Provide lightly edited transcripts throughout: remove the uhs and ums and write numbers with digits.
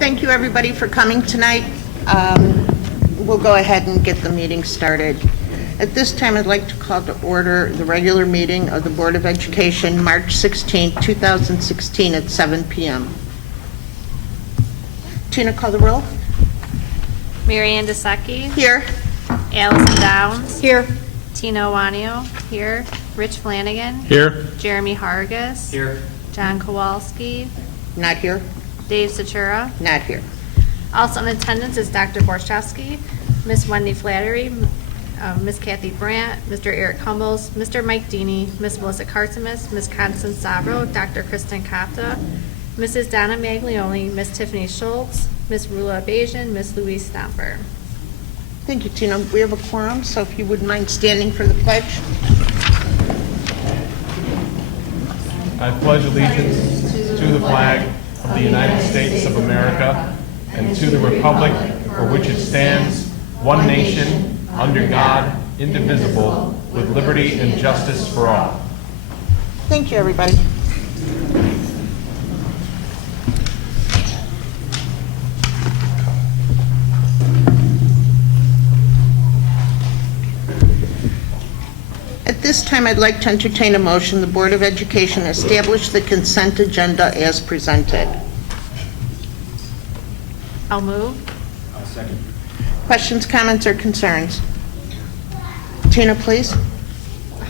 Thank you, everybody, for coming tonight. We'll go ahead and get the meeting started. At this time, I'd like to call to order the regular meeting of the Board of Education, March 16, 2016, at 7 p.m. Tina, call the roll. Mary Ann Desecki. Here. Allison Downs. Here. Tina Iwanio. Here. Rich Flanagan. Here. Jeremy Hargis. Here. John Kowalski. Not here. Dave Satura. Not here. Also in attendance is Dr. Borchowski, Miss Wendy Flattery, Miss Kathy Brandt, Mr. Eric Humbles, Mr. Mike Deeney, Miss Melissa Cartzimus, Miss Constance Savro, Dr. Kristen Kapta, Mrs. Donna Maglione, Miss Tiffany Schultz, Miss Rula Bajan, Miss Louise Stomper. Thank you, Tina. We have a quorum, so if you wouldn't mind standing for the pledge. I pledge allegiance to the flag of the United States of America and to the republic for which it stands, one nation, under God, indivisible, with liberty and justice for all. Thank you, everybody. At this time, I'd like to entertain a motion the Board of Education establish the consent agenda as presented. I'll move. I'll second. Questions, comments, or concerns? Tina, please.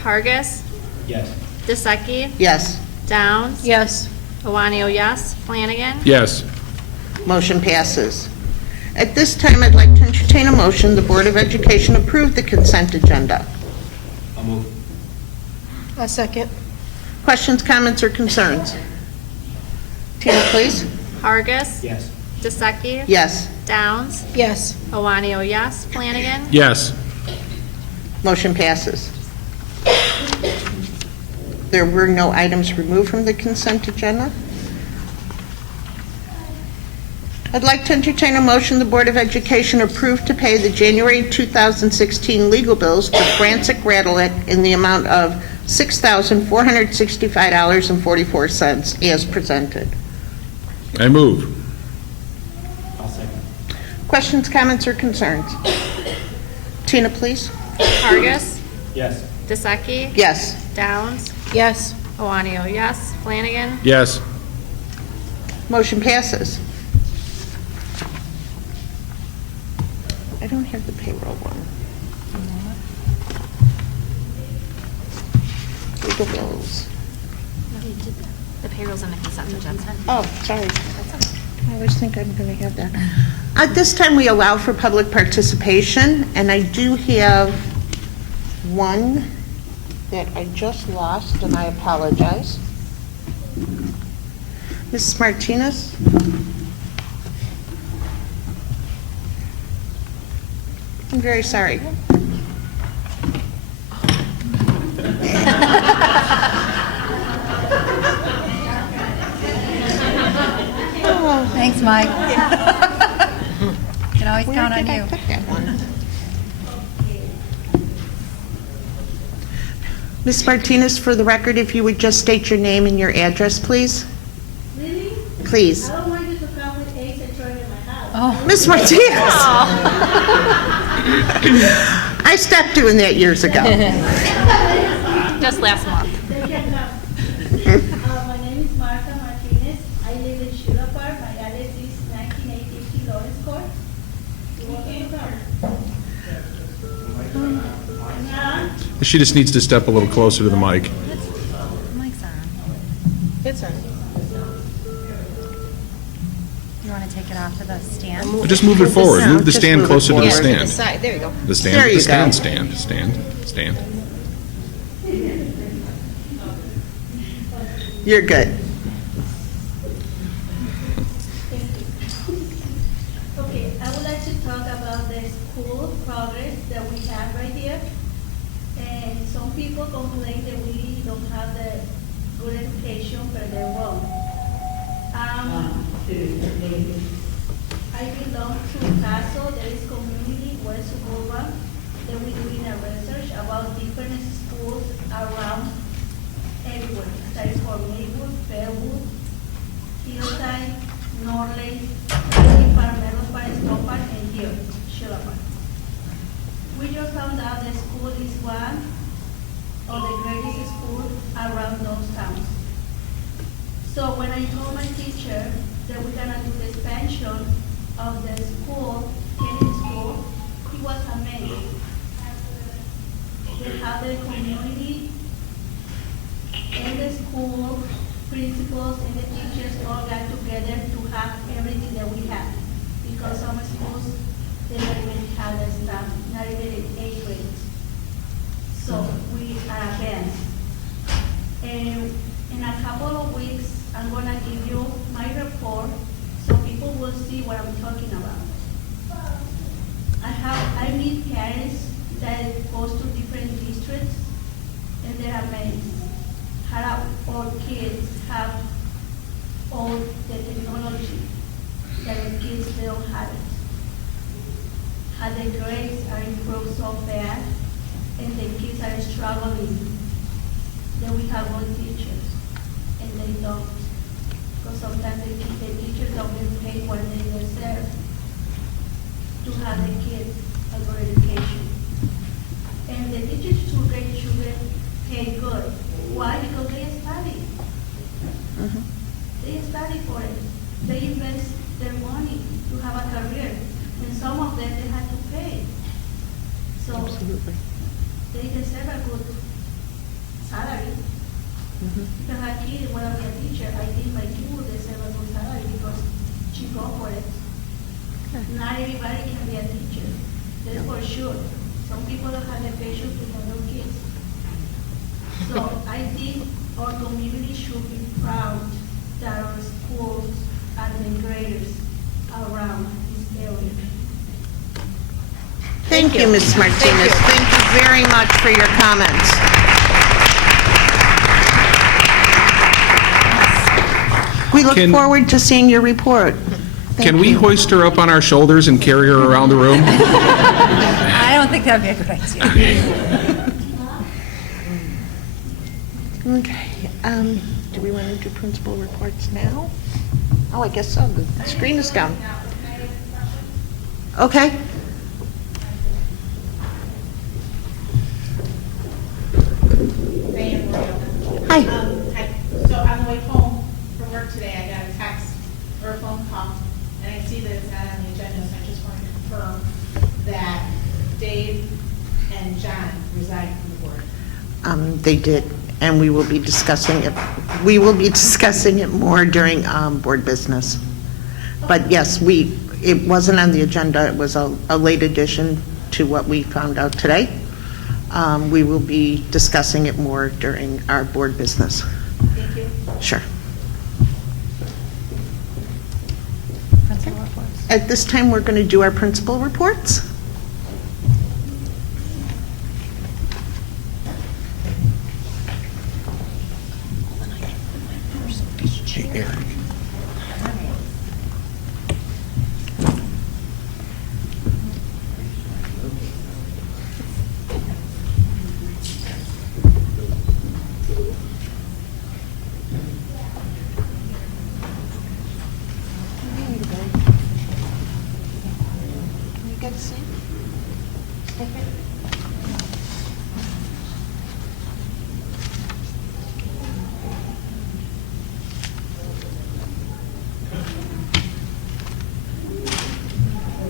Hargis. Yes. Desecki. Yes. Downs. Yes. Iwanio, yes. Flanagan. Yes. Motion passes. At this time, I'd like to entertain a motion the Board of Education approve the consent agenda. I'll move. A second. Questions, comments, or concerns? Tina, please. Hargis. Yes. Desecki. Yes. Downs. Yes. Iwanio, yes. Flanagan. Yes. Motion passes. There were no items removed from the consent agenda. I'd like to entertain a motion the Board of Education approve to pay the January 2016 legal bills to Francis Radelet in the amount of $6,465.44 as presented. I move. I'll second. Questions, comments, or concerns? Tina, please. Hargis. Yes. Desecki. Yes. Downs. Yes. Iwanio, yes. Flanagan. Yes. Motion passes. I don't have the payroll one. Legal bills. The payroll's in the consent agenda. Oh, sorry. I always think I'm going to have that. At this time, we allow for public participation, and I do have one that I just lost, and I apologize. Mrs. Martinez? I'm very sorry. Thanks, Mike. Can always Where count did on I you. put that one? Ms. Martinez, for the record, if you would just state your name and your address, please. Really? Please. I don't want you to come with eggs and children in my house. Oh, Ms. Martinez! I stopped doing that years ago. Just last month. They can come. My name is Martha Martinez. I live in Sugar Park. My address is 1980 Lawrence Court. You want me to come? Yeah. She just needs to step a little closer to the mic. Mike's on. It's on. You want to take it off of the stand? Just move it forward. Move the Just stand move it closer to the forward. stand. Side. There you go. The stand. There you The stand. go. Stand. Stand. Stand. You're good. Okay, I would like to talk about the school progress that we have right here. And some people complain that we don't have the good education, but they're wrong. I belong to CASO, there is community West Suburban, that we doing a research about different schools around everywhere. That is for Maywood, Fairwood, Hillside, Norlake, still apart. We just found out the school is one of the greatest schools around those towns. So when I told my teacher that we're gonna do the expansion of the school, Kennedy School, he was amazed. They have the community and the school principals and the teachers all got together to have everything that we have. Because some schools, they don't even have the staff, not even in 8th grade. So we are advanced. And in a couple of weeks, I'm gonna give you my report so people will see what I'm talking about. I meet parents that goes to different districts and they're amazed how our kids have all the technology that the kids they don't have it. How the grades are improved so fast and the kids are struggling. Then we have good teachers and they don't. Because sometimes the teachers don't get paid what they deserve to have the kids a good education. And the teachers should get paid good. Why? Because they study. They study for it. They invest their money to have a career. And some of them, they have to pay. So Absolutely. they deserve a good salary. Because a kid want to be a teacher, I think my kid would deserve a good salary because she go for it. Not everybody can be a teacher. That's for sure. Some people don't have the patience to have their kids. So I think our community should be proud that our schools are the greatest around this area. Thank you, Ms. Martinez. Thank you very much for your comments. We look Can- forward to seeing your report. Thank Can we you. hoist her up on our shoulders and carry her around the room? I don't think that'd be a good idea. Okay, do we want to do principal reports now? Oh, I guess so, the screen is down. Okay. Diane Royal. Hi. Hi. So on the way home from work today, I got a text or a phone call, and I see that it's not on the agenda, so I just want to confirm that Dave and John resigned from the board. They did, and we will be discussing it. We will be discussing it more during board business. But yes, it wasn't on the agenda. It was a late addition to what we found out today. We will be discussing it more during our board business. Thank you. Sure. Principal reports. At this time, we're going to do our principal reports.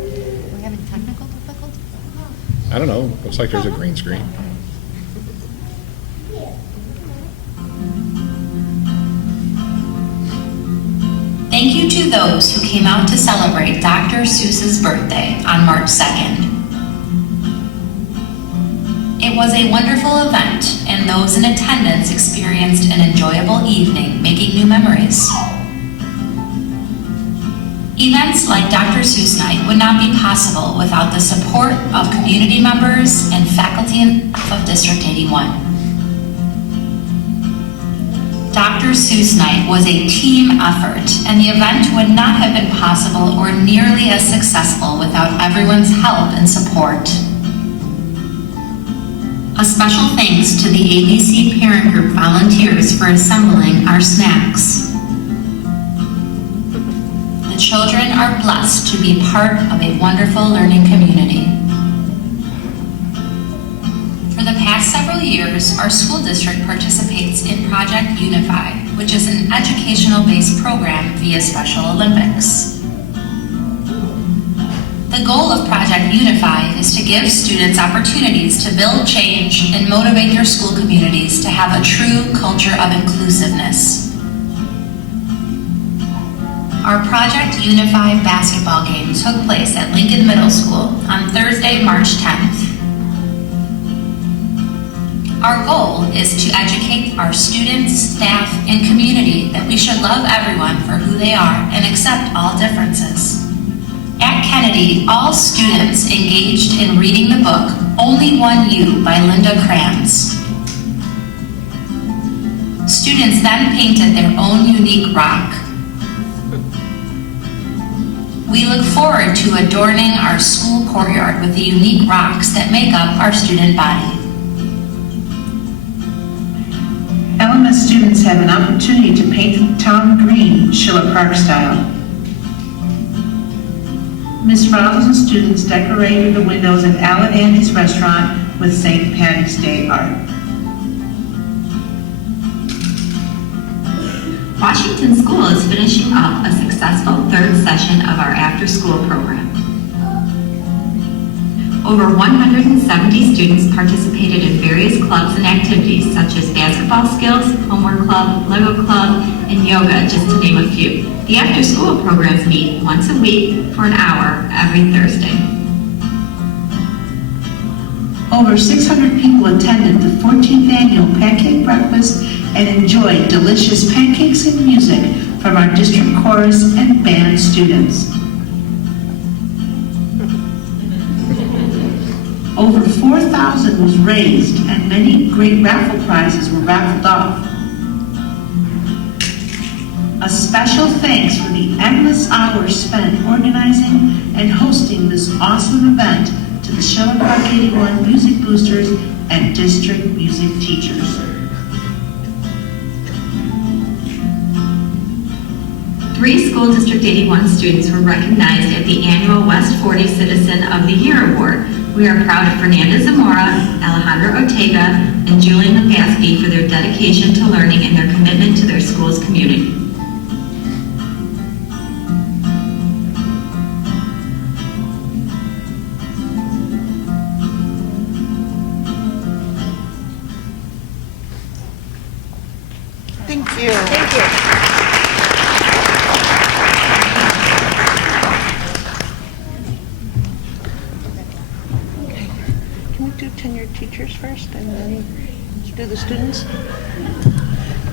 Are we having technical difficulties? I don't know, looks like there's a green screen. Thank you to those who came out to celebrate Dr. Seuss's birthday on March 2nd. It was a wonderful event, and those in attendance experienced an enjoyable evening making new memories. Events like Dr. Seuss Night would not be possible without the support of community members and faculty and staff of District 81. Dr. Seuss Night was a team effort, and the event would not have been possible or nearly as successful without everyone's help and support. A special thanks to the ABC Parent Group volunteers for assembling our snacks. The children are blessed to be part of a wonderful learning community. For the past several years, our school district participates in Project Unify, which is an educational-based program via Special Olympics. The goal of Project Unify is to give students opportunities to build change and motivate their school communities to have a true culture of inclusiveness. Our Project Unify basketball game took place at Lincoln Middle School on Thursday, March 10th. Our goal is to educate our students, staff, and community that we should love everyone for who they are and accept all differences. At Kennedy, all students engaged in reading the book Only One You by Linda Kranz. Students then painted their own unique rock. We look forward to adorning our school courtyard with the unique rocks that make up our student body. LMS students have an opportunity to paint the town green, Schiller Park style. Ms. Ronalds and students decorated the windows at Alan Andy's restaurant with St. Patty's Day art. Washington School is finishing up a successful third session of our after-school program. Over 170 students participated in various clubs and activities such as basketball skills, homework club, Lego club, and yoga, just to name a few. The after-school programs meet once a week for an hour every Thursday. Over 600 people attended the 14th annual pancake breakfast and enjoyed delicious pancakes and music from our district chorus and band students. Over $4,000 was raised and many great raffle prizes were raffled off. A special thanks for the endless hours spent organizing and hosting this awesome event to the Schiller Park 81 Music Boosters and district music teachers. 3 School District 81 students were recognized at the annual West 40 Citizen of the Year Award. We are proud of Fernanda Zamora, Alejandra Ortega, and Julian Legaspi for their dedication to learning and their commitment to their school's community. Thank you. Thank you. Can we do tenured teachers first and then do the students?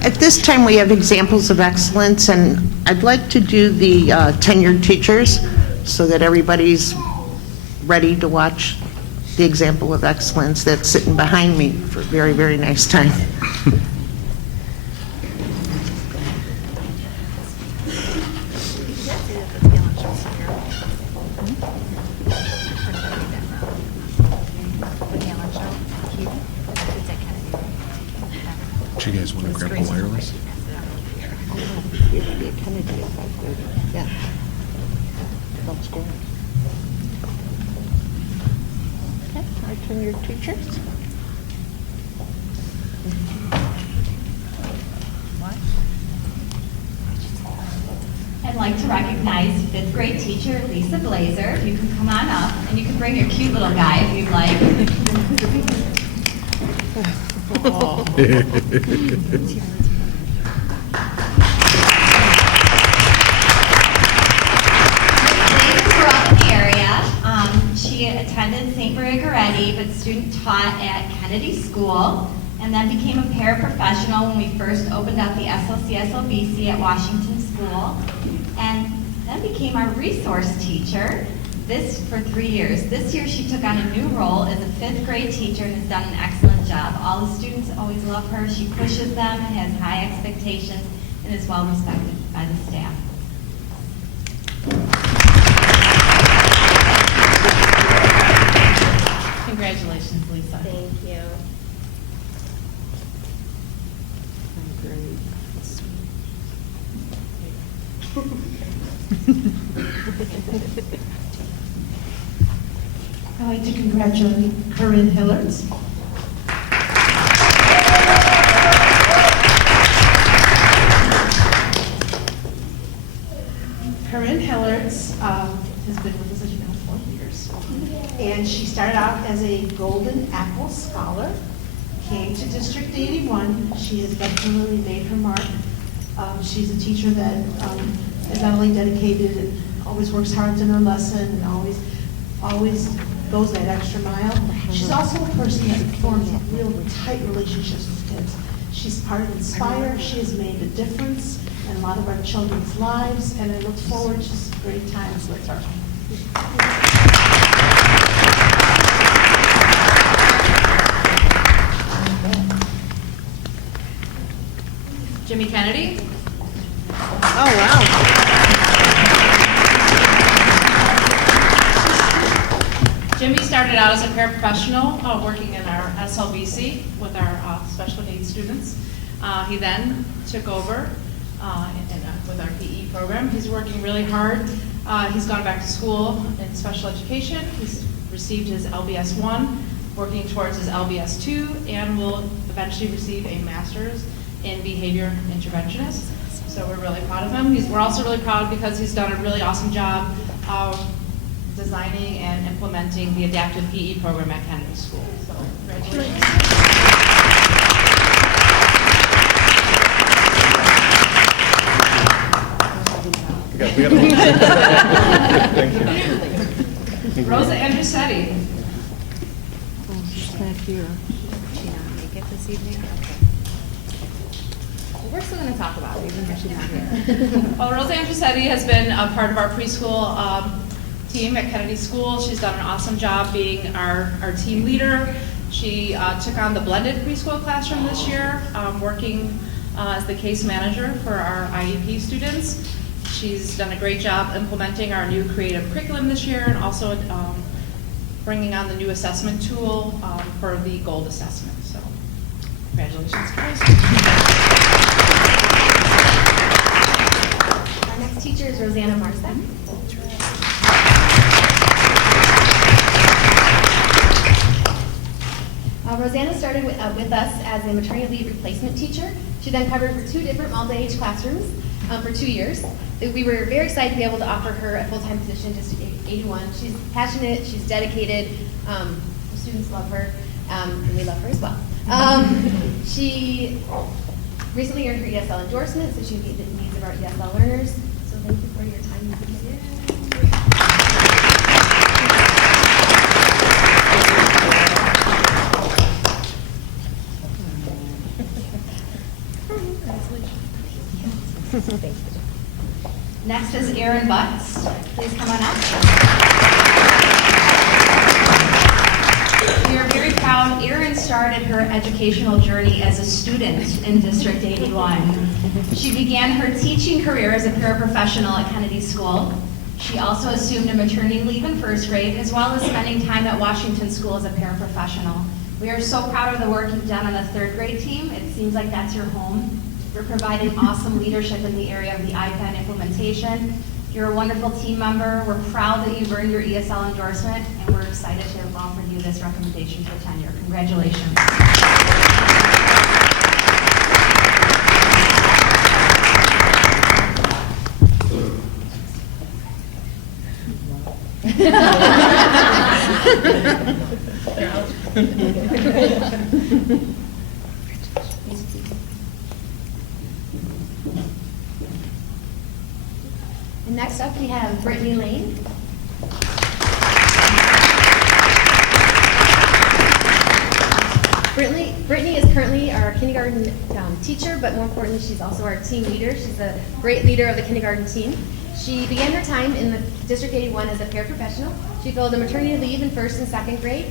At this time, we have examples of excellence, and I'd like to do the tenured teachers so that everybody's ready to watch the example of excellence that's sitting behind me for a very, very nice time. Do you guys want to grab the wireless? Yeah. That's good. Okay, our tenured teachers. I'd like to recognize 5th grade teacher Lisa Blazer. If you can come on up, and you can bring your cute little guy if you'd like. She attended St. Maria Goretti, but student taught at Kennedy School, and then became a paraprofessional when we first opened up the SLC-SLBC at Washington School, and then became our resource teacher. This for 3 years. This year she took on a new role as a 5th grade teacher and has done an excellent job. All the students always love her. She pushes them, has high expectations, and is well respected by the staff. Congratulations, Lisa. Thank you. I'd like to congratulate Corinne Hillards. Corinne Hillards has been with us, as you know, 4 years. And she started out as a Golden Apple Scholar, came to District 81. She has definitely made her mark. She's a teacher that is not only dedicated and always works hard in her lesson and always goes that extra mile. She's also a person that forms real tight relationships with kids. She's part of Inspire. She has made a difference in a lot of our children's lives, and I look forward to some great times with her. Jimmy Kennedy. Oh, wow. Jimmy started out as a paraprofessional working in our SLBC with our special needs students. He then took over with our PE program. He's working really hard. He's gone back to school in special education. He's received his LBS 1, working towards his LBS 2, and will eventually receive a master's in behavior interventionist. So we're really proud of him. We're also really proud because he's done a really awesome job of designing and implementing the adaptive PE program at Kennedy School. So congratulations. We got a Thank you. Rosa Andrusetti. Oh, she's not here. Did she not make it this evening? Well, we're still going to talk about it, even though she's not here. Well, Rosa Andrusetti has been a part of our preschool team at Kennedy School. She's done an awesome job being our team leader. She took on the blended preschool classroom this year, working as the case manager for our IEP students. She's done a great job implementing our new creative curriculum this year and also bringing on the new assessment tool for the gold assessment. So congratulations, guys. Our next teacher is Rosanna Marsa. Rosanna started with us as a maternity leave replacement teacher. She then covered for 2 different multi-age classrooms for 2 years. We were very excited to be able to offer her a full-time position to District 81. She's passionate, she's dedicated, the students love her, and we love her as well. She recently earned her ESL endorsement, so she meets the needs of our ESL learners. So thank you for your time. Next is Erin Butts. Please come on up. We are very proud. Erin started her educational journey as a student in District 81. She began her teaching career as a paraprofessional at Kennedy School. She also assumed a maternity leave in 1st grade, as well as spending time at Washington School as a paraprofessional. We are so proud of the work you've done on the 3rd grade team. It seems like that's your home. You're providing awesome leadership in the area of the iPad implementation. You're a wonderful team member. We're proud that you've earned your ESL endorsement, and we're excited to have offered you this recommendation for tenure. Congratulations. And next up, we have Brittany Lane. Brittany is currently our kindergarten teacher, but more importantly, she's also our team leader. She's a great leader of the kindergarten team. She began her time in the District 81 as a paraprofessional. She filled a maternity leave in 1st and 2nd grade.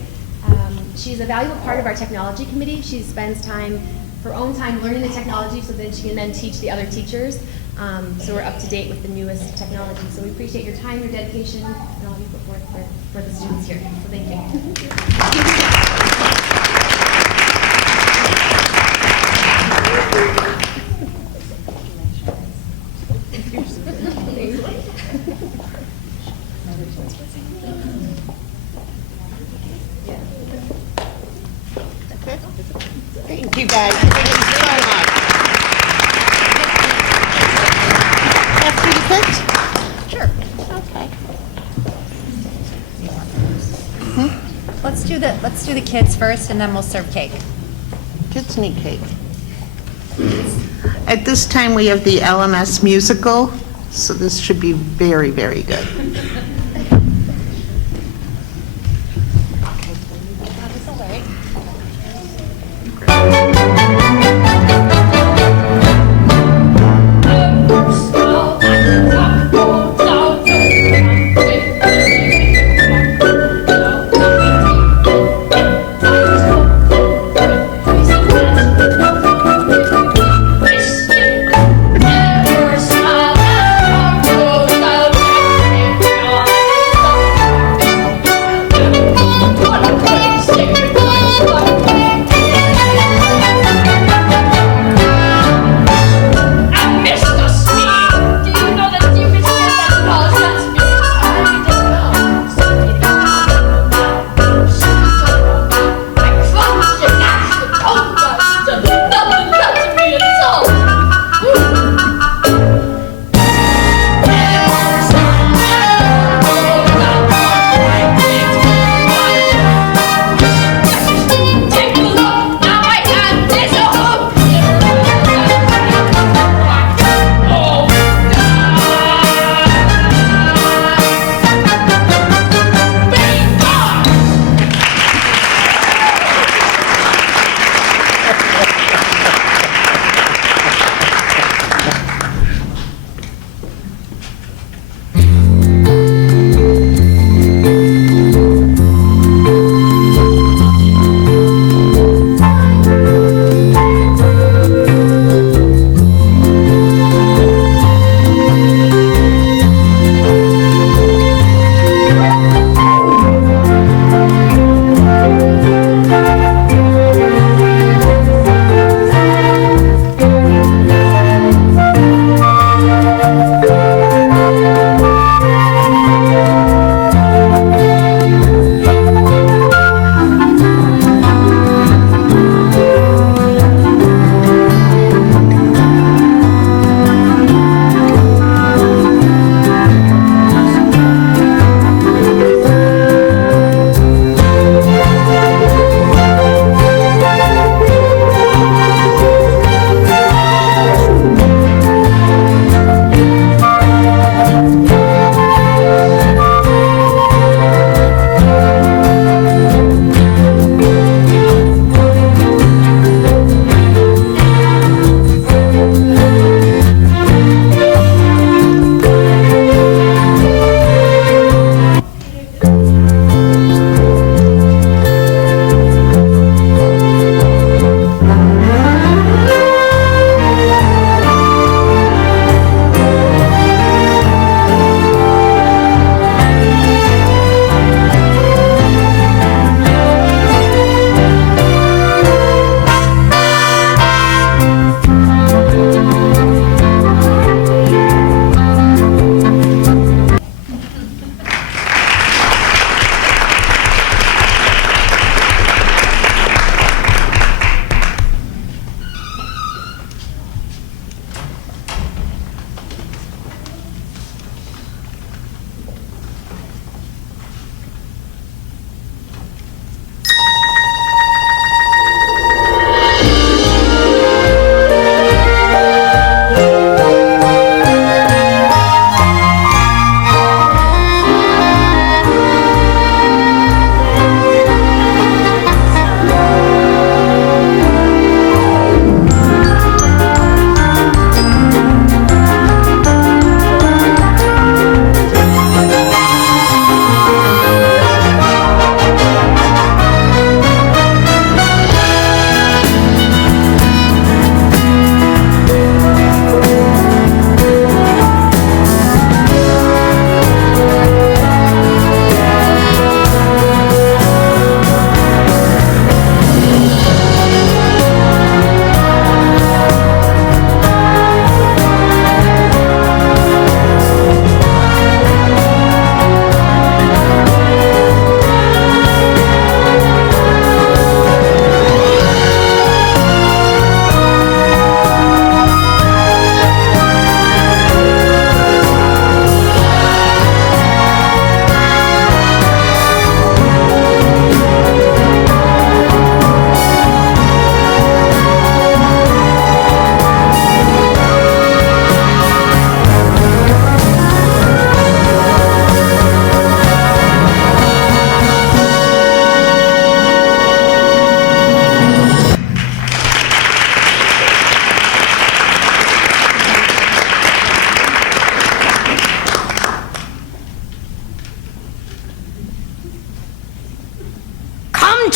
She's a valuable part of our technology committee. She spends her own time learning the technology so that she can then teach the other teachers. So we're up to date with the newest technology. So we appreciate your time, your dedication, and all you put forth for the students here. So thank you. Thank you, guys. Thank you so much. Pass through the kids? Sure. Okay. Let's do the kids first, and then we'll serve cake. Kids need cake. At this time, we have the LMS musical, so this should be very, very good. Never smile,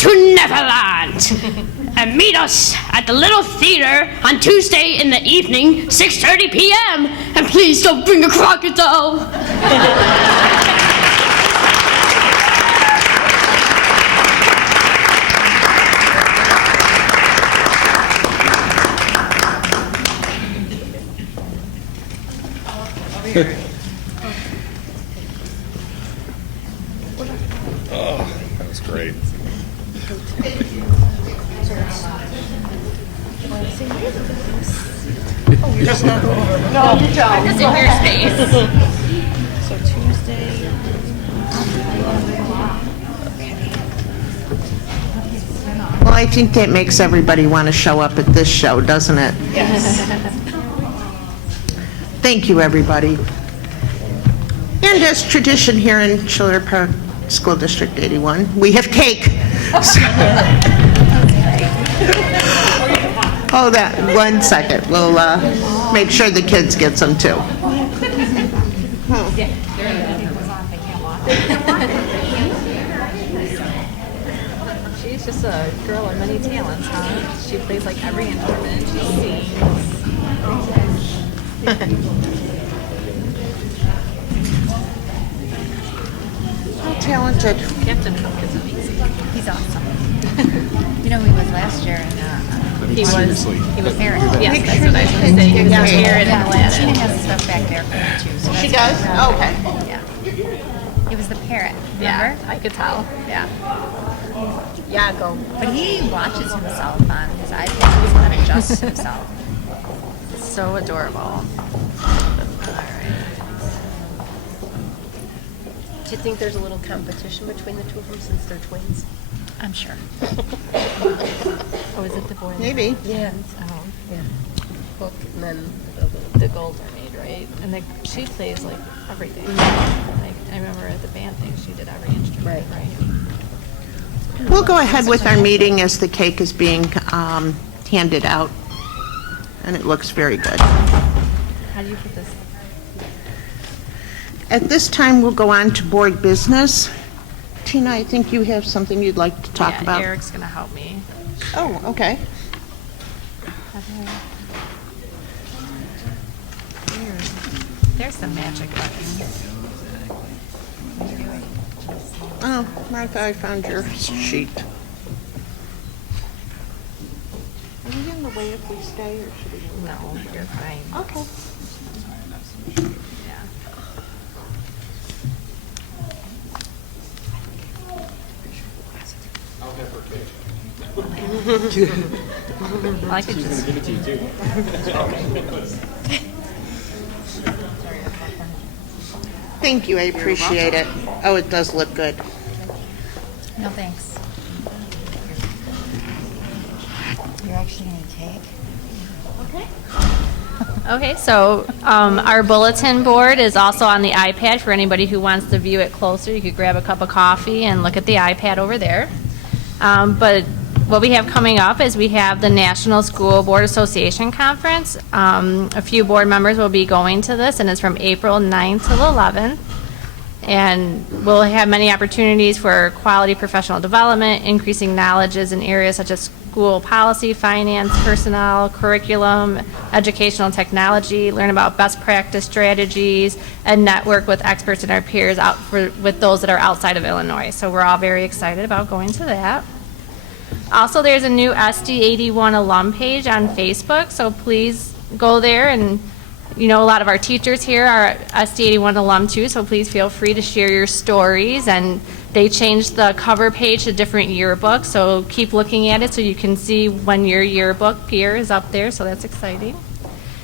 to Neverland. And meet us at the Little Theater on Tuesday in the evening, 6:30 p.m. And please don't bring a crocodile. Oh, that was great. Oh, you're just not over. No, you don't. Just in your space. So Tuesday. Well, I think that makes everybody want to show up at this show, doesn't it? Yes. Thank you, everybody. And as tradition here in Schiller Park School District 81, we have cake. Oh, that, 1 second. We'll make sure the kids get some too. She's just a girl of many talents, huh? She plays like every instrument. She sings. How talented. Captain Hook is amazing. He's awesome. You know who he was last year? And He was Parrot. Yes, that's what I was going to say. He was Parrot in Aladdin. She has stuff back there for him too. So She that's does? good. Okay. Yeah. He was the parrot. Remember? Yeah, I could tell. Yeah. Yago. But he watches himself on his iPad. He's not adjusts himself. So adorable. All right. Do you think there's a little competition between the two of them since they're twins? I'm sure. Oh, is it the boy? Maybe. Yeah. Oh, yeah. Hook and then The Gold Mermaid, right? And she plays like everything. Like I remember at the band thing, she did every instrument, right? We'll go ahead with our meeting as the cake is being handed out. And it looks very good. How do you put this? At this time, we'll go on to board business. Tina, I think you have something you'd like to talk about. Eric's going to help me. Oh, okay. There's the magic button. Oh, Martha, I found your sheet. Are we in the way if we stay, or should we? No, you're fine. Okay. Yeah. I'll have her cake. I could just. Give it to you too. Thank you, I appreciate it. Oh, it does look good. No, thanks. You're actually going to take? Okay, so our bulletin board is also on the iPad for anybody who wants to view it closer. You could grab a cup of coffee and look at the iPad over there. But what we have coming up is we have the National School Board Association Conference. A few board members will be going to this, and it's from April 9th to the 11th. And we'll have many opportunities for quality professional development, increasing knowledges in areas such as school policy, finance, personnel, curriculum, educational technology, learn about best practice strategies, and network with experts and our peers with those that are outside of Illinois. So we're all very excited about going to that. Also, there's a new SD81 alum page on Facebook, so please go there. And you know, a lot of our teachers here are SD81 alum too, so please feel free to share your stories. And they changed the cover page to different yearbooks, so keep looking at it so you can see when your yearbook year is up there, so that's exciting.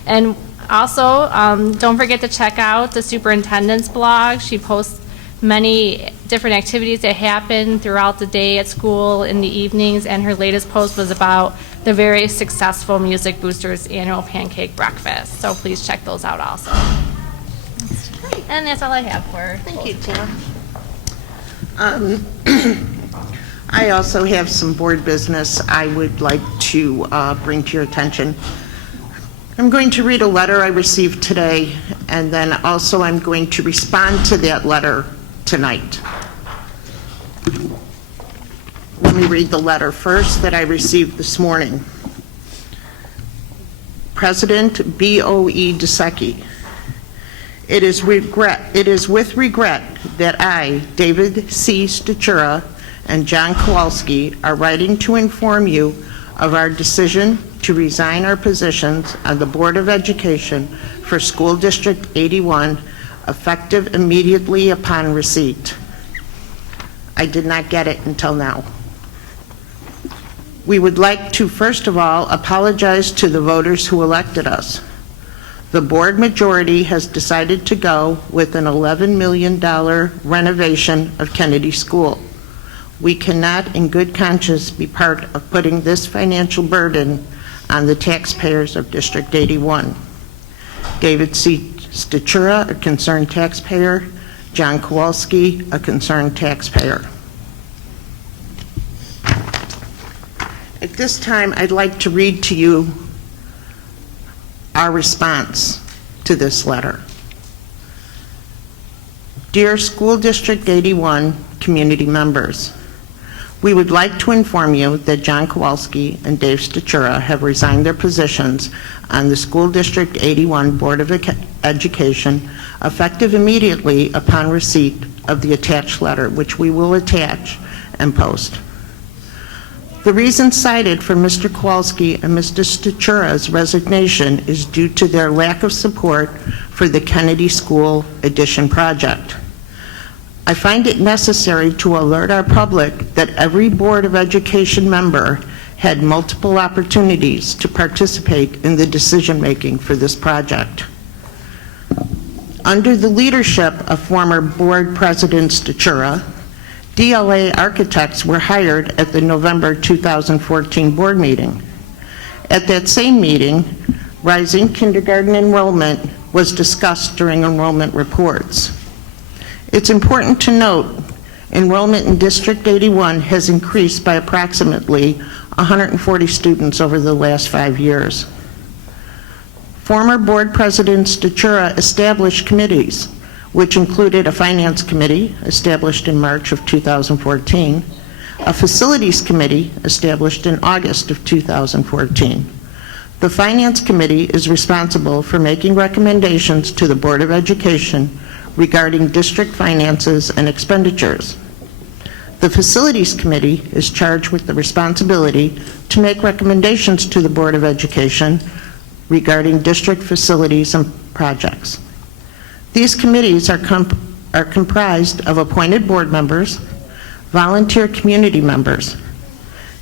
And also, don't forget to check out the superintendent's blog. She posts many different activities that happen throughout the day at school in the evenings, and her latest post was about the very successful Music Boosters annual pancake breakfast. So please check those out also. And that's all I have for. Thank you, Tina. I also have some board business I would like to bring to your attention. I'm going to read a letter I received today, and then also I'm going to respond to that letter tonight. Let me read the letter first that I received this morning. President BOE Meeting. It is with regret that I, David C. Statura, and John Kowalski are writing to inform you of our decision to resign our positions on the Board of Education for School District 81, effective immediately upon receipt. I did not get it until now. We would like to, first of all, apologize to the voters who elected us. The board majority has decided to go with an $11 million renovation of Kennedy School. We cannot, in good conscience, be part of putting this financial burden on the taxpayers of District 81. David C. Statura, a concerned taxpayer. John Kowalski, a concerned taxpayer. At this time, I'd like to read to you our response to this letter. Dear School District 81 community members, we would like to inform you that John Kowalski and Dave Statura have resigned their positions on the School District 81 Board of Education, effective immediately upon receipt of the attached letter, which we will attach and post. The reason cited for Mr. Kowalski and Mr. Statura's resignation is due to their lack of support for the Kennedy School addition project. I find it necessary to alert our public that every Board of Education member had multiple opportunities to participate in the decision-making for this project. Under the leadership of former Board President Statura, DLA architects were hired at the November 2014 board meeting. At that same meeting, rising kindergarten enrollment was discussed during enrollment reports. It's important to note enrollment in District 81 has increased by approximately 140 students over the last 5 years. Former Board President Statura established committees, which included a finance committee established in March of 2014, a facilities committee established in August of 2014. The finance committee is responsible for making recommendations to the Board of Education regarding district finances and expenditures. The facilities committee is charged with the responsibility to make recommendations to the Board of Education regarding district facilities and projects. These committees are comprised of appointed board members, volunteer community members.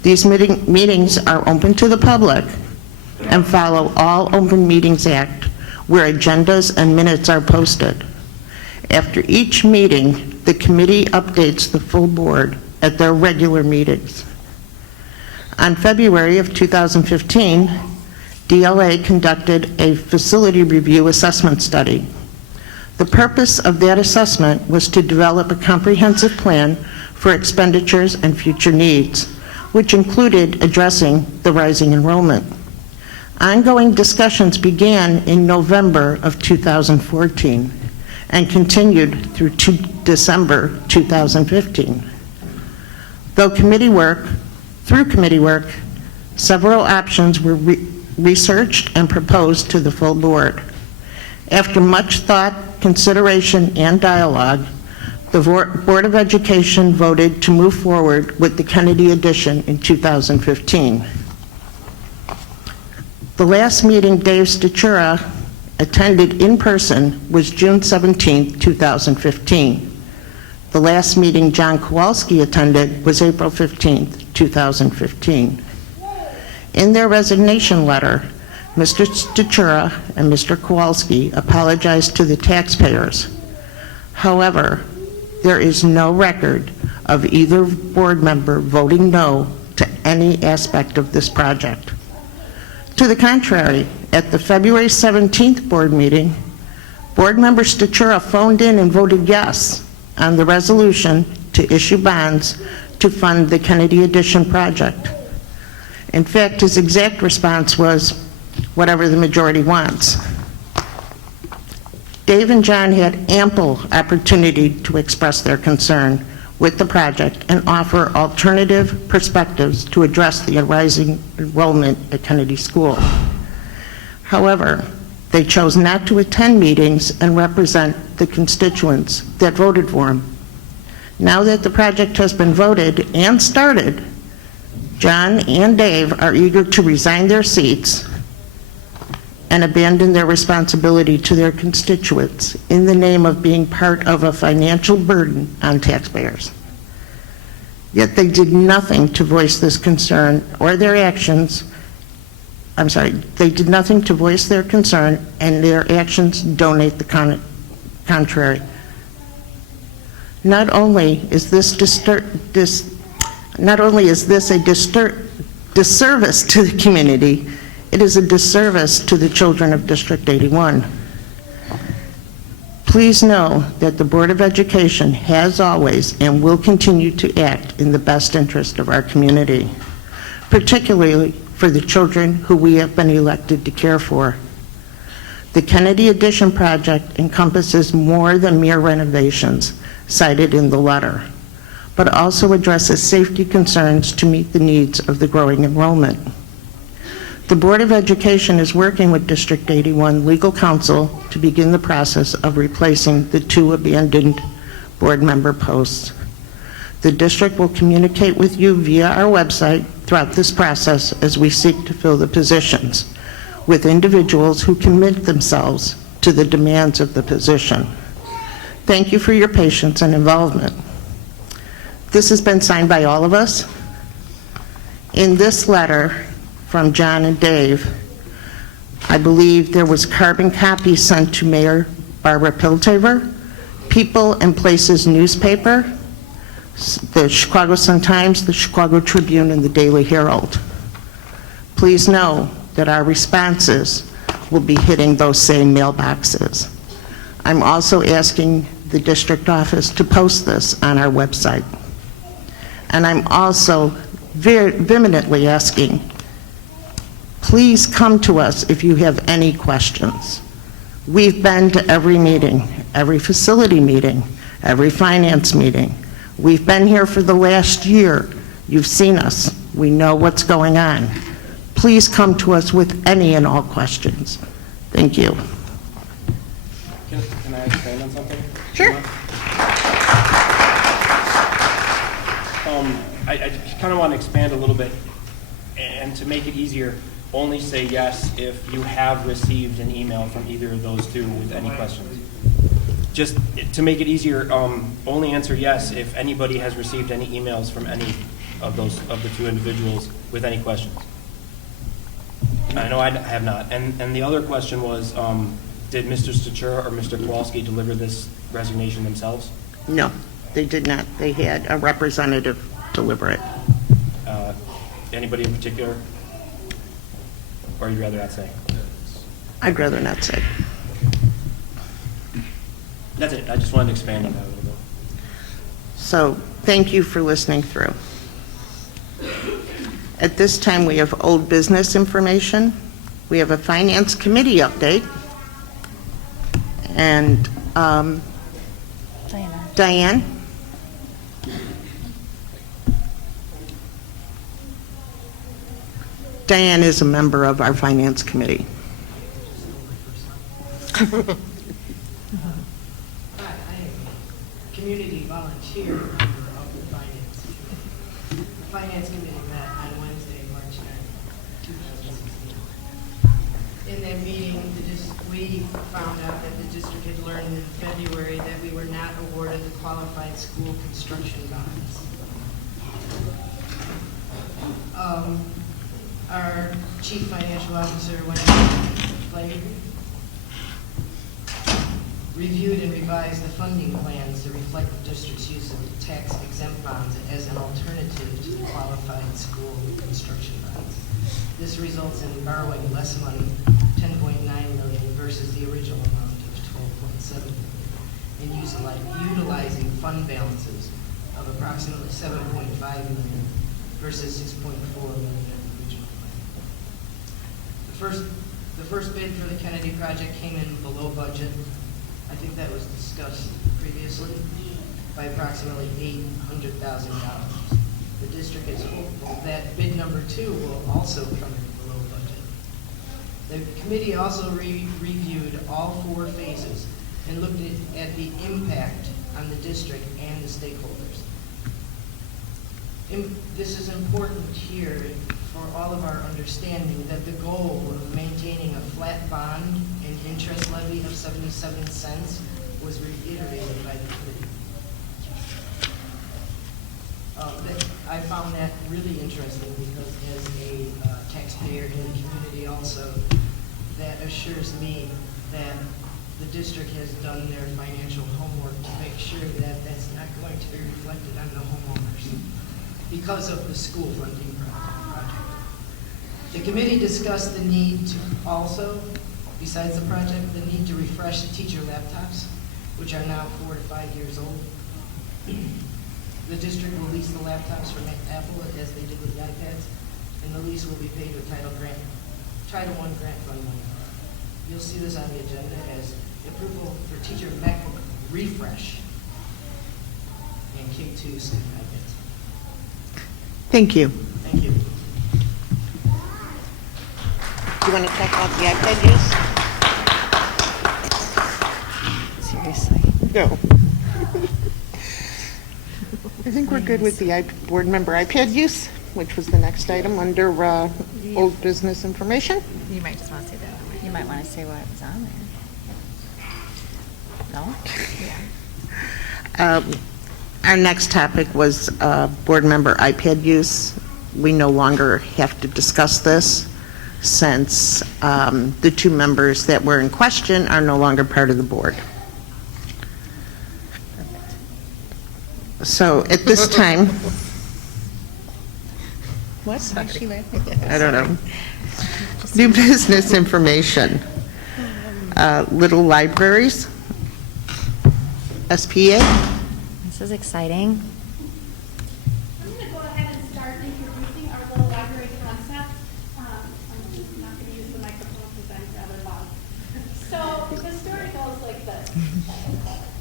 These meetings are open to the public and follow all Open Meetings Act, where agendas and minutes are posted. After each meeting, the committee updates the full board at their regular meetings. On February of 2015, DLA conducted a facility review assessment study. The purpose of that assessment was to develop a comprehensive plan for expenditures and future needs, which included addressing the rising enrollment. Ongoing discussions began in November of 2014 and continued through December 2015. Through committee work, several options were researched and proposed to the full board. After much thought, consideration, and dialogue, the Board of Education voted to move forward with the Kennedy addition in 2015. The last meeting Dave Statura attended in person was June 17, 2015. The last meeting John Kowalski attended was April 15, 2015. In their resignation letter, Mr. Statura and Mr. Kowalski apologized to the taxpayers. However, there is no record of either board member voting no to any aspect of this project. To the contrary, at the February 17th board meeting, board member Statura phoned in and voted yes on the resolution to issue bonds to fund the Kennedy addition project. In fact, his exact response was, whatever the majority wants. Dave and John had ample opportunity to express their concern with the project and offer alternative perspectives to address the rising enrollment at Kennedy School. However, they chose not to attend meetings and represent the constituents that voted for them. Now that the project has been voted and started, John and Dave are eager to resign their seats and abandon their responsibility to their constituents in the name of being part of a financial burden on taxpayers. Yet they did nothing to voice this concern or their actions. They did nothing to voice their concern, and their actions donate the contrary. Not only is this a disservice to the community, it is a disservice to the children of District 81. Please know that the Board of Education has always and will continue to act in the best interest of our community, particularly for the children who we have been elected to care for. The Kennedy Addition project encompasses more than mere renovations cited in the letter, but also addresses safety concerns to meet the needs of the growing enrollment. The Board of Education is working with District 81 legal counsel to begin the process of replacing the 2 abandoned board member posts. The district will communicate with you via our website throughout this process as we seek to fill the positions with individuals who commit themselves to the demands of the position. Thank you for your patience and involvement. This has been signed by all of us. In this letter from John and Dave, I believe there was carbon copies sent to Mayor Barbara Piltaver, People and Places newspaper, the Chicago Sun-Times, the Chicago Tribune, and the Daily Herald. Please know that our responses will be hitting those same mailboxes. I'm also asking the district office to post this on our website. And I'm also very vehemently asking, please come to us if you have any questions. We've been to every meeting, every facility meeting, every finance meeting. We've been here for the last year. You've seen us. We know what's going on. Please come to us with any and all questions. Thank you. Can I expand on something? Sure. I kind of want to expand a little bit, and to make it easier, only say yes if you have received an email from either of those 2 with any questions. Just to make it easier, only answer yes if anybody has received any emails from any of the 2 individuals with any questions. I know I have not. And the other question was, did Mr. Statura or Mr. Kowalski deliver this resignation themselves? No, they did not. They had a representative deliver it. Anybody in particular? Or you'd rather not say? I'd rather not say. That's it. I just wanted to expand on that a little bit. So thank you for listening through. At this time, we have old business information. We have a finance committee update. And Diane? Diane is a member of our finance committee. Community volunteer member of the finance committee. The finance committee met on Wednesday, March 9th, 2016. In that meeting, we found out that the district had learned in February that we were not awarded the qualified school construction bonds. Our chief financial officer went out, reviewed and revised the funding plans to reflect the district's use of tax-exempt bonds as an alternative to the qualified school construction bonds. This results in borrowing less money, $10.9 million, versus the original amount of $12.7 million, and utilizing fund balances of approximately $7.5 million versus $6.4 million in the original plan. The first bid for the Kennedy project came in below budget. I think that was discussed previously. by approximately $800,000. The district is hopeful that bid number 2 will also come in below budget. The committee also reviewed all 4 phases and looked at the impact on the district and the stakeholders. This is important here for all of our understanding that the goal of maintaining a flat bond and interest levy of 77 cents was reiterated by the committee. I found that really interesting because as a taxpayer in the community also, that assures me that the district has done their financial homework to make sure that that's not going to be reflected on the homeowners because of the school funding project. The committee discussed the need to also, besides the project, the need to refresh the teacher laptops, which are now 4 to 5 years old. The district will lease the laptops from Apple as they did with the iPads, and the lease will be paid with Title I grant fund money. You'll see this on the agenda as approval for teacher MacBook refresh and K2 student iPads. Thank you. Thank you. Do you want to talk about the iPad use? Seriously. No. I think we're good with the board member iPad use, which was the next item under old business information. You might just want to say that. You might want to say what was on there. No? Yeah. Our next topic was board member iPad use. We no longer have to discuss this since the 2 members that were in question are no longer part of the board. So at this time, What's she laughing at? I don't know. New business information. Little libraries. SPA. This is exciting. I'm going to go ahead and start introducing our little library concept. I'm just not going to use the microphone because I'm rather loud. So the story goes like this.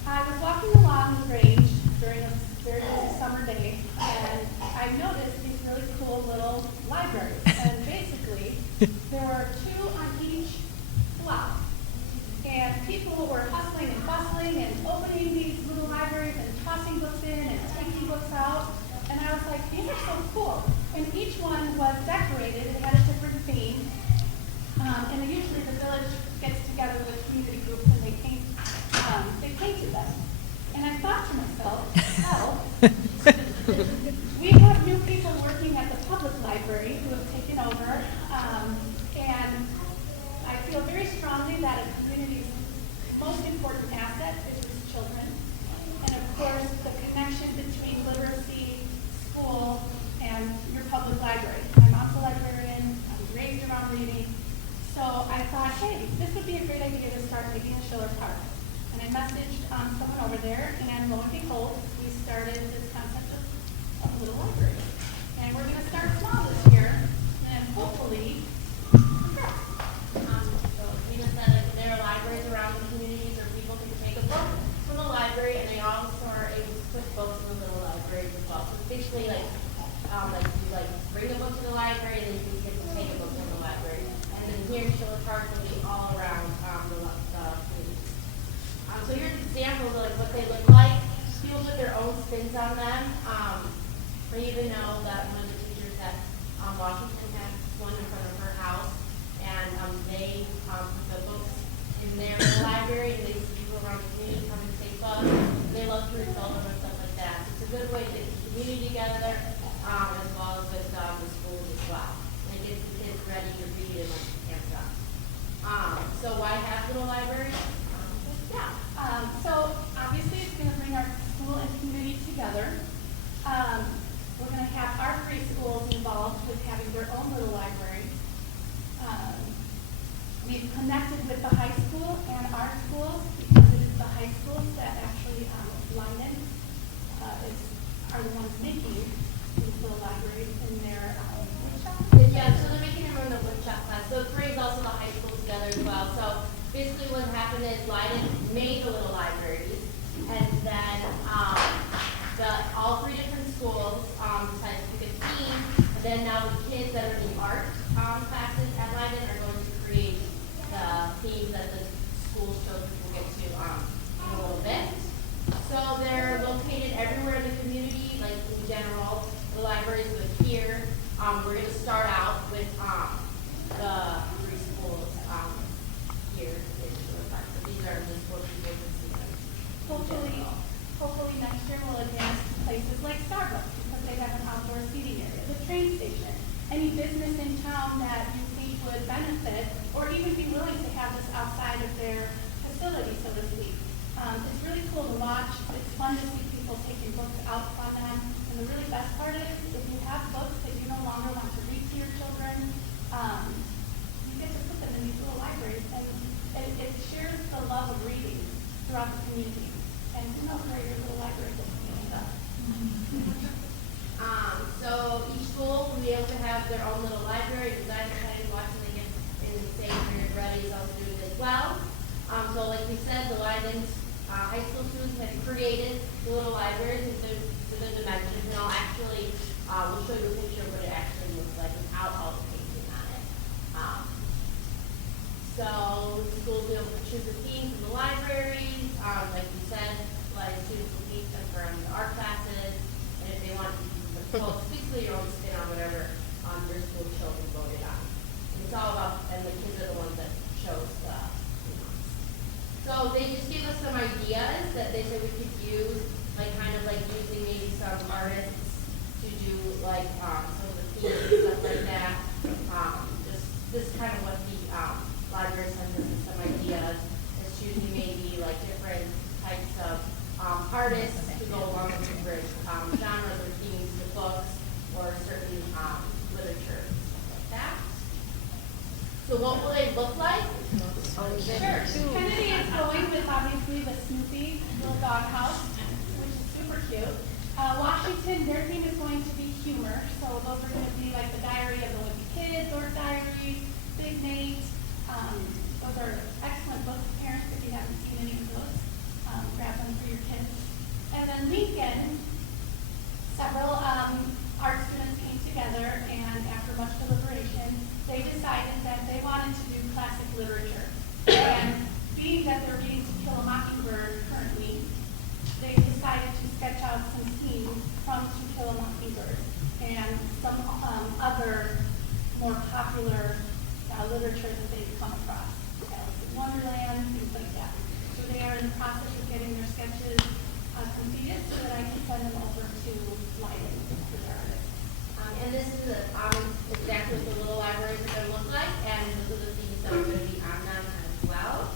I was walking along the range during a very busy summer day, and I noticed these really cool little libraries. And basically, there were 2 on each block. And people were hustling and bustling and opening these little libraries and tossing books in and taking books out. And I was like, these are so cool. And each one was decorated. It had a different theme. And usually the village gets together with community groups and they painted them. And I thought to myself, well, we have new people working at the public library who have taken over. And I feel very strongly that a community's most important asset is its children. And of course, the connection between literacy, school, and your public library. My mom's a librarian. I was raised around reading. So I thought, hey, this would be a great idea to start maybe in Schiller Park. And I messaged someone over there, and lo and behold, we started this concept of a little library. And we're going to start small this year, and hopefully progress. So we just said that there are libraries around the communities where people can take a book from the library, and they also are able to put books in the little libraries as well. So it's basically like you bring a book to the library, and then you get to take a book from the library. And then here in Schiller Park will be all around the community. So here's examples of what they look like. People put their own spins on them. I even know that one of the teachers at Washington has one in front of her house, and they put the books in their library, and they see people around the community come and take books. They love to resell them and stuff like that. It's a good way to get the community together, as well as with the schools as well. And it gets the kids ready to read and stuff. So why have little libraries? So obviously it's going to bring our school and community together. We're going to have our 3 schools involved with having their own little library. We've connected with the high school and our schools because it is the high schools that actually Lynden are the ones making these little libraries in their woodshop. Yeah, so they're making them in the woodshop class. So it brings also the high school together as well. So basically what happened is Lynden made the little libraries, and then We're gonna start out with, the 3 schools, here in Sherwood Park. So these are just what people can see them. Hopefully next year we'll advance to places like Starbucks, because they have an outdoor seating area, the train station, any business in town that you think would benefit, or even be willing to have this outside of their facility, so to speak. It's really cool to watch. It's fun to see people taking books out on them. And the really best part is, if you have books that you no longer want to read to your children, you get to put them in these little libraries, and it shares the love of reading throughout the community. And who knows where your little library book will end up. So each school will be able to have their own little library designed to kind of watching them get in the same period. Ready is also doing it as well. So like we said, the Lyden's high school students have created the little libraries to the dimensions, and I'll actually, we'll show you a picture of what it actually looks like without all the painting on it. So the schools will be able to choose a theme from the libraries. Like we said, like students will paint them from the art classes, and if they want to basically your own spin on whatever your school children voted on. And it's all about, and the kids are the ones that chose the So they just gave us some ideas that they said we could use, like kind of like using maybe some artists to do like some of the themes and stuff like that. This is kind of what the library sent us, some ideas, is choosing maybe like different types of artists to go along with different genres or themes to books or certain literature and stuff like that. So what will they look like? Sure. Kennedy is going with obviously the Snoopy little doghouse, which is super cute. Washington, their theme is going to be humor. So those are going to be like the Diary of the Wimpy Kids, or Diaries, Big Nate. Those are excellent books, parents, if you haven't seen any of those. Grab them for your kids. And then Lincoln, several art students came together, and after much deliberation, they decided that they wanted to do classic literature. And being that they're reading To Kill a Mockingbird currently, they decided to sketch out some scenes from To Kill a Mockingbird and some other more popular literature that they've come across. Alice in Wonderland, things like that. So they are in the process of getting their sketches completed so that I can send them over to Leiden for their artists. And this is exactly what the little libraries are going to look like, and those are the themes that are going to be on them as well.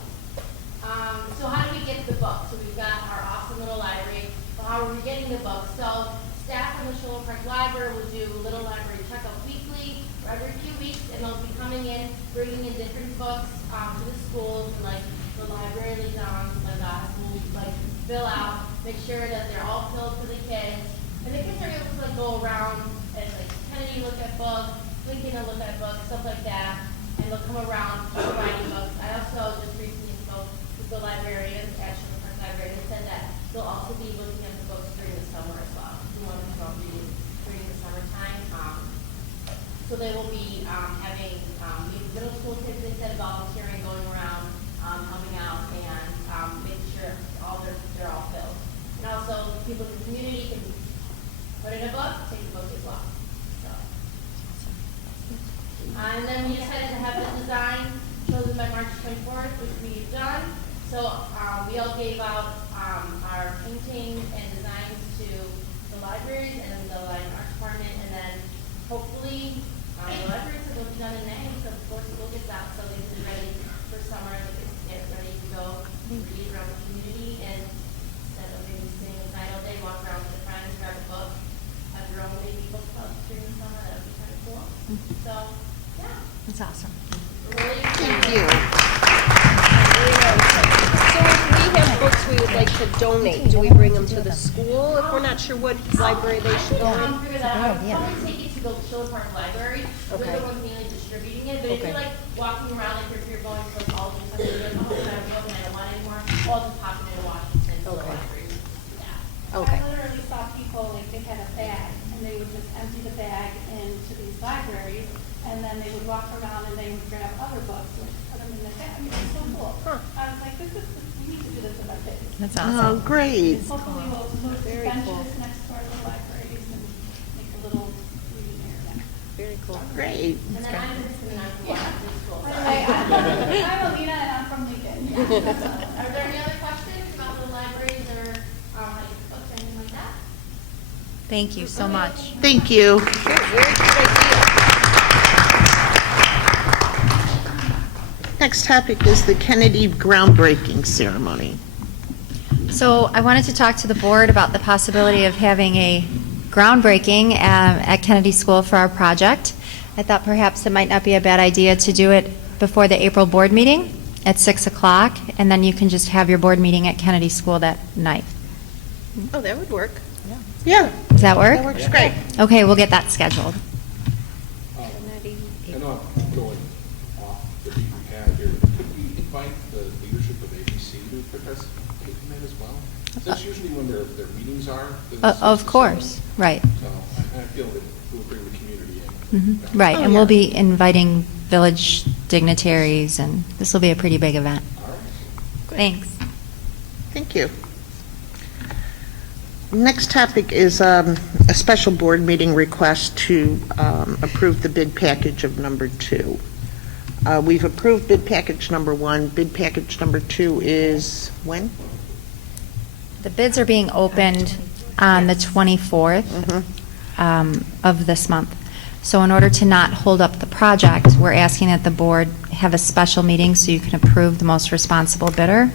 So how do we get the book? So we've got our awesome little library. Well, how are we getting the book? So staff from the Sherwood Park Library will do little library checkup weekly, or every few weeks, and they'll be coming in, bringing in different books to the schools, and like the library liaisons like us will like fill out, make sure that they're all filled for the kids, and the kids are able to like go around and like Kennedy look at books, Lincoln will look at books, stuff like that, and they'll come around providing books. I also just recently spoke with the librarians at Sherwood Park Library, and said that they'll also be looking at the books during the summer as well. We want to come out reading during the summertime. So they will be having maybe middle school kids, they said, volunteering, going around, helping out, and making sure they're all filled. And also, people in the community can put in a book, take the book as well. So. And then we decided to have the design chosen by March 24th, which we've done. So we all gave out our paintings and designs to the libraries and the Library Arts Department, and then hopefully the libraries will be done in May, so before school gets out, so they can be ready for summer, they can get ready to go read around the community, and instead of maybe sitting inside all day, walk around with their friends, grab a book, have your own baby book club during the summer. That would be kind of cool. So, yeah. That's awesome. Really Thank you. So if we have books we would like to donate, do we bring them to the school if we're not sure what library they should go in? Figure that out. I'll probably take you to the Sherwood Park Library. Okay. They're the ones mainly distributing it. But if you're like walking around, like if you're going to like all these something, you're like, oh, I have a book and I don't want it anymore, I'll just pop it in Washington to the library. Yeah. Okay. I literally saw people, like, they had a bag, and they would just empty the bag into these libraries, and then they would walk around and they would grab other books and put them in the bag. I mean, it's so cool. I was like, we need to do this with our kids. That's Oh, great. Hopefully we'll move Very benches cool. next to our little libraries and make a little reading area. Great. And then I'm just going to school. I'm Alina and I'm from Lincoln. Are there any other questions about the libraries or like books, anything like that? Thank you so much. Thank you. Next topic is the Kennedy groundbreaking ceremony. So I wanted to talk to the board about the possibility of having a groundbreaking at Kennedy School for our project. I thought perhaps it might not be a bad idea to do it before the April board meeting at 6 o'clock, and then you can just have your board meeting at Kennedy School that night. Oh, that would work. Yeah. Does that work? That works great. Okay, we'll get that scheduled. And not going off the beaten path here, could we invite the leadership of ABC to participate in that as well? That's usually when their meetings are. Of course, right. So I feel that we'll bring the community in. Right, Oh, and yeah. we'll be inviting village dignitaries, and this will be a pretty big event. Thanks. Thank you. Next topic is a special board meeting request to approve the bid package of number 2. We've approved bid package number 1. Bid package number 2 is when? The bids are being opened on the 24th of this month. So in order to not hold up the project, we're asking that the board have a special meeting so you can approve the most responsible bidder.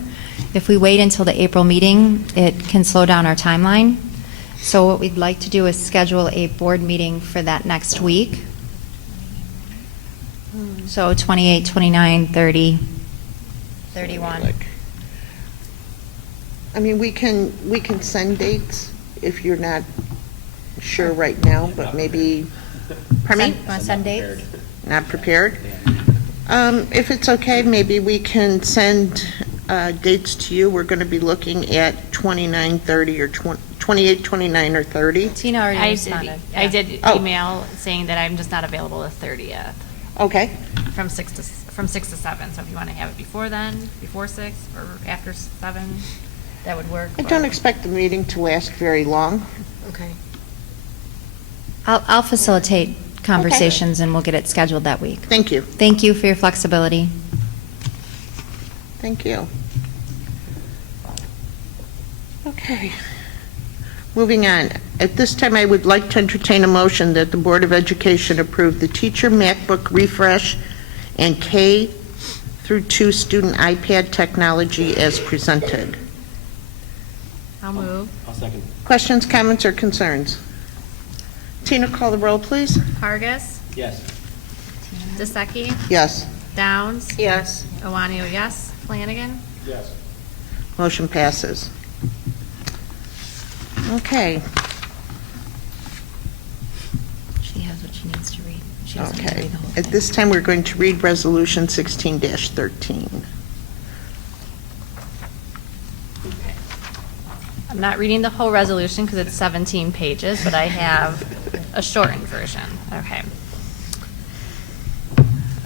If we wait until the April meeting, it can slow down our timeline. So what we'd like to do is schedule a board meeting for that next week. So 28, 29, 30, 31. I mean, we can send dates if you're not sure right now, but maybe, pardon me? Want to send dates? Not prepared? If it's okay, maybe we can send dates to you. We're going to be looking at 29, 30, or 28, 29, or 30. Tina already I responded. did Oh. email saying that I'm just not available the 30th Okay. from 6 to 7. So if you want to have it before then, before 6 or after 7, that would work. I don't expect the meeting to last very long. Okay. I'll facilitate conversations and we'll get it scheduled that week. Thank you. Thank you for your flexibility. Thank you. Okay. Moving on. At this time, I would like to entertain a motion that the Board of Education approve the teacher MacBook refresh and K through 2 student iPad technology as presented. I'll move. I'll second. Questions, comments, or concerns? Tina, call the roll, please. Hargis, Yes. DeSecchi, Yes. Downs, Yes. Iwanio, yes. Flanagan. Yes. Motion passes. Okay. She has what she needs to read. She doesn't need to Okay. read the whole At thing. this time, we're going to read Resolution 16-13. I'm not reading the whole resolution because it's 17 pages, but I have a shortened version. Okay.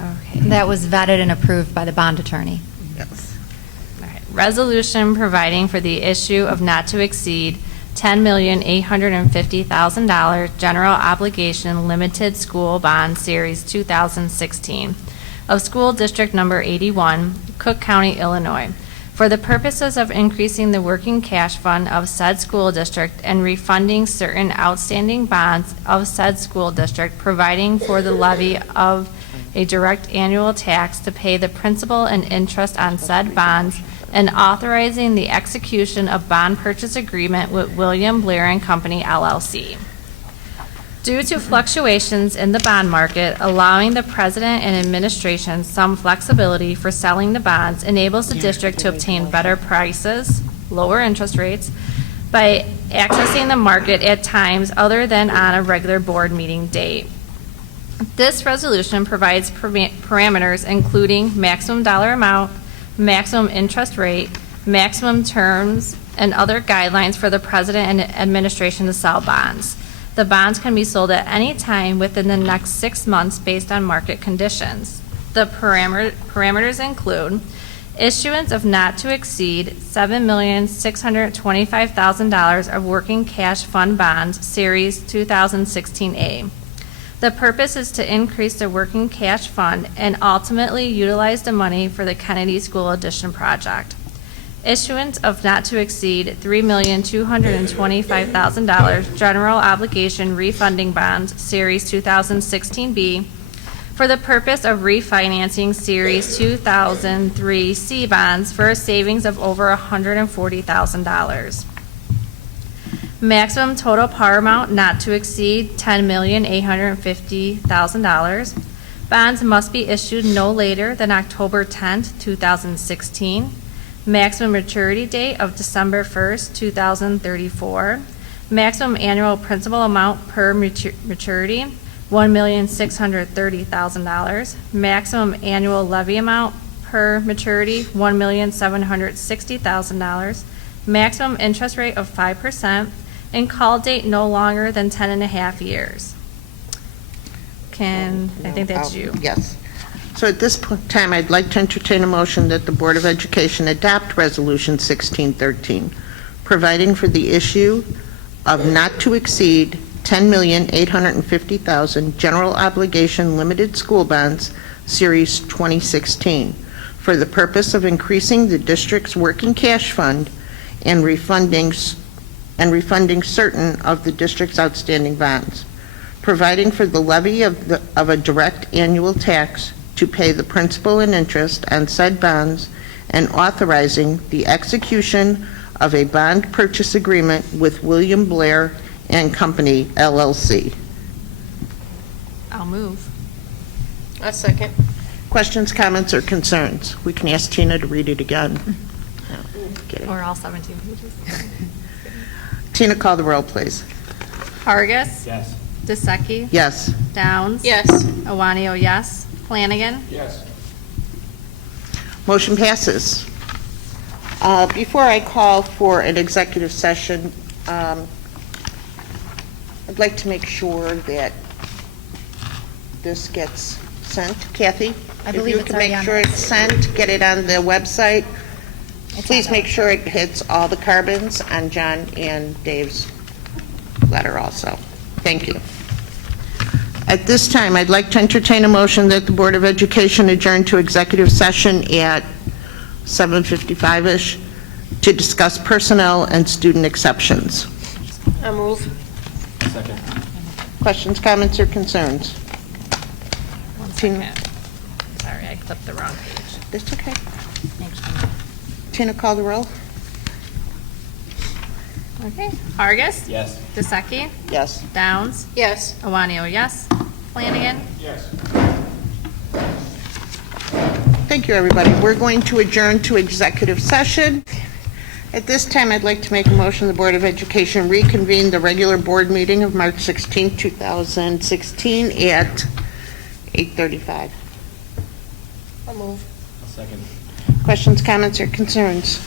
Okay. That was vetted and approved by the bond attorney. Yes. All right. Resolution providing for the issue of not to exceed $10,850,000 general obligation limited school bond series 2016 of school district number 81, Cook County, Illinois, for the purposes of increasing the working cash fund of said school district and refunding certain outstanding bonds of said school district, providing for the levy of a direct annual tax to pay the principal and interest on said bonds, and authorizing the execution of bond purchase agreement with William Blair and Company, LLC. Due to fluctuations in the bond market, allowing the president and administration some flexibility for selling the bonds enables the district to obtain better prices, lower interest rates, by accessing the market at times other than on a regular board meeting date. This resolution provides parameters including maximum dollar amount, maximum interest rate, maximum terms, and other guidelines for the president and administration to sell bonds. The bonds can be sold at any time within the next 6 months based on market conditions. The parameters include issuance of not to exceed $7,625,000 of working cash fund bonds, Series 2016A. The purpose is to increase the working cash fund and ultimately utilize the money for the Kennedy School Addition project. Issuance of not to exceed $3,225,000 general obligation refunding bonds, Series 2016B, for the purpose of refinancing Series 2003C bonds for a savings of over $140,000. Maximum total par amount not to exceed $10,850,000. Bonds must be issued no later than October 10th, 2016. Maximum maturity date of December 1st, 2034. Maximum annual principal amount per maturity, $1,630,000. Maximum annual levy amount per maturity, $1,760,000. Maximum interest rate of 5%, and call date no longer than 10 and a half years. I think that's you. Yes. So at this time, I'd like to entertain a motion that the Board of Education adopt Resolution 1613, providing for the issue of not to exceed $10,850,000 general obligation limited school bonds, Series 2016, for the purpose of increasing the district's working cash fund and refunding certain of the district's outstanding bonds, providing for the levy of a direct annual tax to pay the principal and interest on said bonds, and authorizing the execution of a bond purchase agreement with William Blair and Company, LLC. I'll move. A second. Questions, comments, or concerns? We can ask Tina to read it again. No, kidding. Or all 17 pages. Tina, call the roll, please. Hargis. Yes. DeSecchi. Yes. Downs. Yes. Iwanio, yes. Flanagan. Yes. Motion passes. Before I call for an executive session, I'd like to make sure that this gets sent. Kathy? I believe it's If you already can on make sure there. it's sent, get it on the website. It's Please on make there. sure it hits all the carbons on John and Dave's letter also. Thank you. At this time, I'd like to entertain a motion that the Board of Education adjourn to executive session at 7:55-ish to discuss personnel and student exceptions. I move. Second. Questions, comments, or concerns? One Tina? second. Sorry, I flipped the wrong page. That's okay. Thanks, Tina. Tina, call the roll. Okay. Hargis. Yes. DeSecchi. Yes. Downs. Yes. Iwanio, yes. Flanagan. Yes. Thank you, everybody. We're going to adjourn to executive session. At this time, I'd like to make a motion the Board of Education reconvene the regular board meeting of March 16, 2016 at 8:35. I move. Second. Questions, comments, or concerns?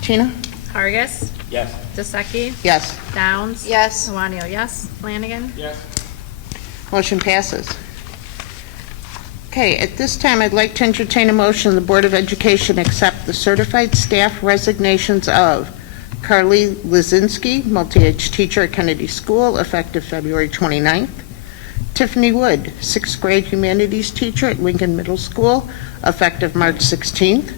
Tina? Hargis. Yes. DeSecchi. Yes. Downs. Yes. Iwanio, yes. Flanagan. Yes. Motion passes. Okay, at this time, I'd like to entertain a motion the Board of Education accept the certified staff resignations of Carly Lizinski, multi-age teacher at Kennedy School, effective February 29th. Tiffany Wood, 6th grade humanities teacher at Lincoln Middle School, effective March 16th.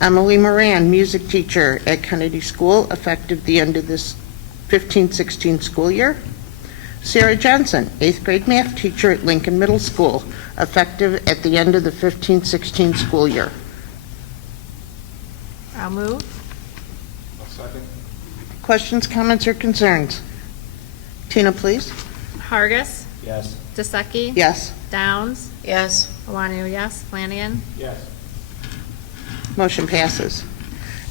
Emily Moran, music teacher at Kennedy School, effective the end of this 15-16 school year. Sarah Johnson, 8th grade math teacher at Lincoln Middle School, effective at the end of the 15-16 school year. I'll move. I'll second. Questions, comments, or concerns? Tina, please. Hargis. Yes. DeSecchi. Yes. Downs. Yes. Iwanio, yes. Flanagan. Yes. Motion passes.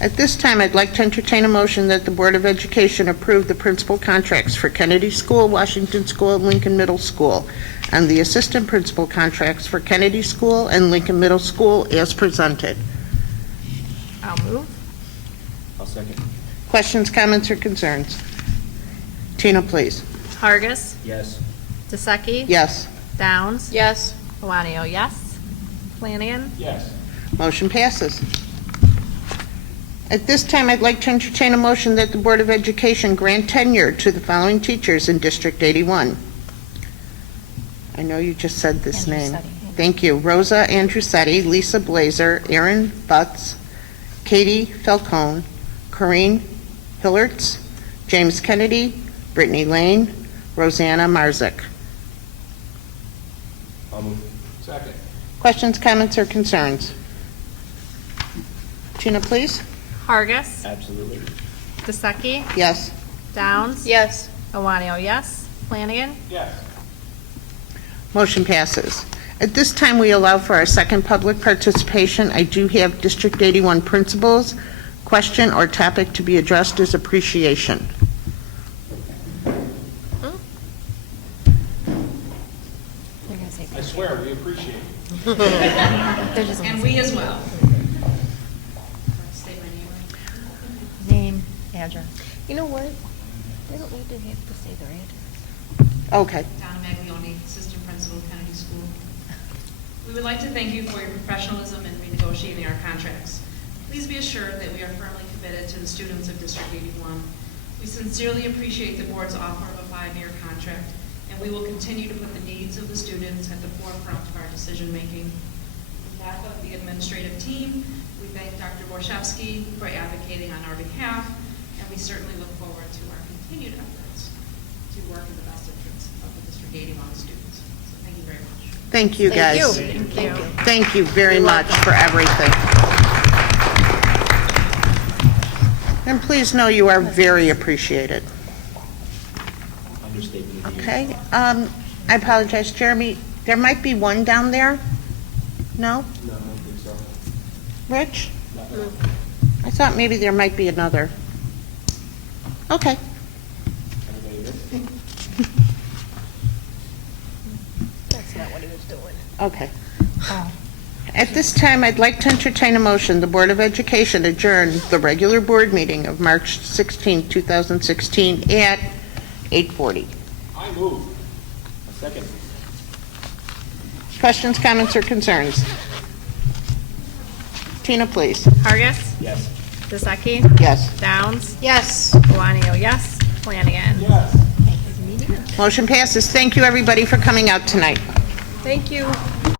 At this time, I'd like to entertain a motion that the Board of Education approve the principal contracts for Kennedy School, Washington School, and Lincoln Middle School, and the assistant principal contracts for Kennedy School and Lincoln Middle School as presented. I'll move. I'll second. Questions, comments, or concerns? Tina, please. Hargis. Yes. DeSecchi. Yes. Downs. Yes. Iwanio, yes. Flanagan. Yes. Motion passes. At this time, I'd like to entertain a motion that the Board of Education grant tenure to the following teachers in District 81. I know you just said this name. Andrusetti. Thank you. Rosa Andrusetti, Lisa Blazer, Aaron Butts, Katie Falcone, Corinne Hillertz, James Kennedy, Brittany Lane, Rosanna Marzick. I'll move. Second. Questions, comments, or concerns? Tina, please. Hargis. Absolutely. DeSeki. Yes. Downs. Yes. Iwanio, yes. Flanagan. Yes. Motion passes. At this time, we allow for our second public participation. I do have District 81 principals. Question or topic to be addressed is appreciation. They're gonna say I swear, we appreciate it. They're just And gonna we say as well. State my name. name, address. You know what? They don't need to have to say their address. Okay. Donna Maglione, Assistant Principal, Kennedy School. We would like to thank you for your professionalism in renegotiating our contracts. Please be assured that we are firmly committed to the students of District 81. We sincerely appreciate the board's offer of a 5-year contract, and we will continue to put the needs of the students at the forefront of our decision-making. On behalf of the administrative team, we thank Dr. Borshevsky for advocating on our behalf, and we certainly look forward to our continued efforts to work in the best interest of the District 81 students. So thank you very much. Thank you, guys. Thank you. Thank you very much for everything. And please know you are very appreciated. Understatement. Okay? I apologize, Jeremy. There might be one down there? No? No, I don't think so. Rich? I thought maybe there might be another. Okay. Anybody else? That's not what he was doing. Okay. At this time, I'd like to entertain a motion. The Board of Education adjourn the regular board meeting of March 16, 2016 at 8:40. I move. A second. Questions, comments, or concerns? Tina, please. Hargis. Yes. DeSeki. Yes. Downs. Yes. Iwanio, yes. Flanagan. Yes. Motion passes. Thank you, everybody, for coming out tonight. Thank you.